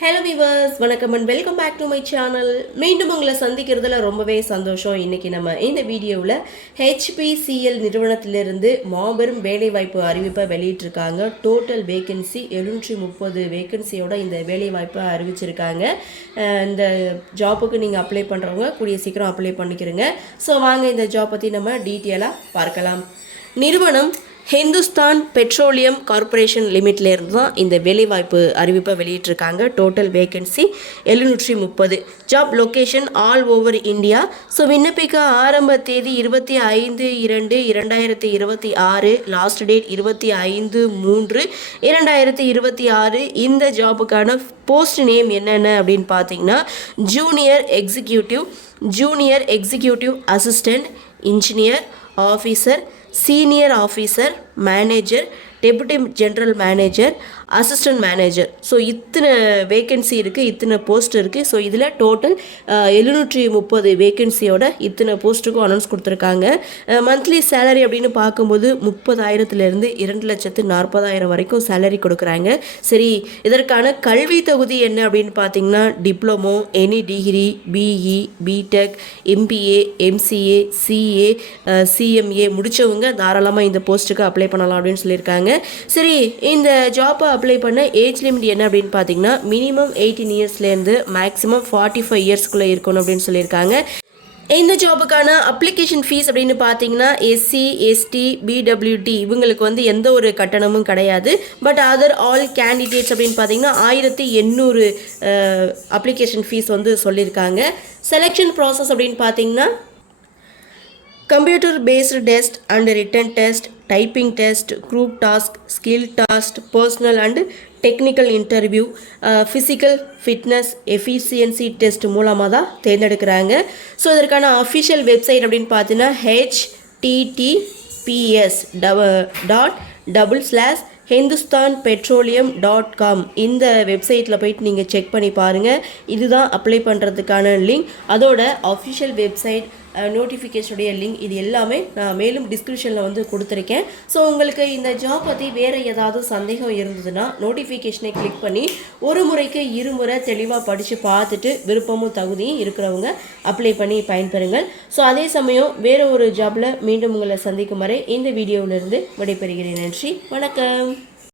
Hello viewers, வணக்கம் and welcome back to my channel. மீண்டும் உங்களை சந்திக்கிறதுல ரொம்பவே சந்தோஷம். இன்றைக்கி நம்ம இந்த வீடியோவில் HPCL நிறுவனத்திலிருந்து மாபெரும் வேலைவாய்ப்பு அறிவிப்பை வெளியிட்டிருக்காங்க. டோட்டல் வேக்கன்சி 730 வேக்கன்சியோட இந்த வேலைவாய்ப்பை அறிவிச்சிருக்காங்க. இந்த ஜாப்புக்கு நீங்கள் அப்ளை பண்ணுறவங்க கூடிய சீக்கிரம் அப்ளை பண்ணிக்கிறங்க. ஸோ வாங்க இந்த ஜாப் பற்றி நம்ம டீட்டெயிலாக பார்க்கலாம். நிறுவனம் ஹிந்துஸ்தான் பெட்ரோலியம் கார்பரேஷன் லிமிட்லேருந்து தான் இந்த வேலைவாய்ப்பு அறிவிப்பை வெளியிட்டிருக்காங்க. Total vacancy 730. Job location all over India. So விண்ணப்பிக்க ஆரம்ப தேதி 25/2/2026, லாஸ்ட் டேட் 25/3/2026. இந்த ஜாபுக்கான போஸ்ட் நேம் என்னென்ன அப்படின்னு பார்த்தீங்கன்னா junior executive assistant, engineer, officer, senior officer, manager, deputy general manager, assistant manager. So இத்தனை வேக்கன்சி இருக்குது, இத்தனை போஸ்ட் இருக்குது. ஸோ இதில் டோட்டல் 730 வேக்கன்சியோட இத்தனை போஸ்ட்டுக்கும் அனௌன்ஸ் கொடுத்துருக்காங்க. மந்த்லி சேலரி அப்படின்னு பார்க்கும்போது 30,000லேருந்து 2,40,000 வரைக்கும் சேலரி கொடுக்குறாங்க. சரி, இதற்கான கல்வி தகுதி என்ன அப்படின்னு பார்த்தீங்கன்னா diploma, any degree, BE, B Tech, MBA, MCA, CA, CMA முடித்தவங்க தாராளமாக இந்த போஸ்ட்டுக்கு அப்ளை பண்ணலாம் அப்படின்னு சொல்லியிருக்காங்க. சரி, இந்த ஜாப்பை அப்ளை பண்ண ஏஜ் லிமிட் என்ன அப்படின்னு பார்த்தீங்கன்னா மினிமம் 18 இயர்ஸ்லேருந்து மேக்ஸிமம் 45 இயர்ஸ்க்குள்ளே இருக்கணும் அப்படின்னு சொல்லியிருக்காங்க. இந்த ஜாபுக்கான அப்ளிகேஷன் ஃபீஸ் அப்படின்னு பார்த்தீங்கன்னா எஸ்சி, எஸ்டி, பிடபிள்யூடி இவங்களுக்கு எந்த ஒரு கட்டணமும் கிடையாது. பட் அதர் ஆல் கேண்டிடேட்ஸ் அப்படின்னு பார்த்தீங்கன்னா 1800 அப்ளிகேஷன் ஃபீஸ் சொல்லியிருக்காங்க. செலெக்ஷன் ப்ராசஸ் அப்படின்னு பார்த்தீங்கன்னா computer based test and written test, typing test, group task, skill task, personal and technical interview, physical fitness, efficiency test மூலமாக தான் தேர்ந்தெடுக்கிறாங்க. ஸோ இதற்கான அஃபிஷியல் வெப்சைட் அப்படின்னு பார்த்தீங்கன்னா https://hindusthanpetroleum.com இந்த வெப்சைட்டில் போயிட்டு நீங்கள் செக் பண்ணி பாருங்கள். இதுதான் அப்ளை பண்ணுறதுக்கான லிங்க். அதோட அஃபிஷியல் வெப்சைட், நோட்டிஃபிகேஷனுடைய லிங்க் இது எல்லாமே நான் மேலும் டிஸ்கிரிப்ஷனில் கொடுத்துருக்கேன். ஸோ உங்களுக்கு இந்த ஜாப் பற்றி வேறு ஏதாவது சந்தேகம் இருந்ததுன்னா நோட்டிஃபிகேஷனை கிளிக் பண்ணி ஒரு முறைக்கு இருமுறை தெளிவாக படித்து பார்த்துட்டு விருப்பமும் தகுதியும் இருக்கிறவங்க அப்ளை பண்ணி பயன்பெறுங்கள். ஸோ அதே சமயம் வேறு ஒரு ஜாப்பில் மீண்டும் உங்களை சந்திக்கும் வரை இந்த வீடியோவிலிருந்து விடைபெறுகிறேன். நன்றி, வணக்கம்.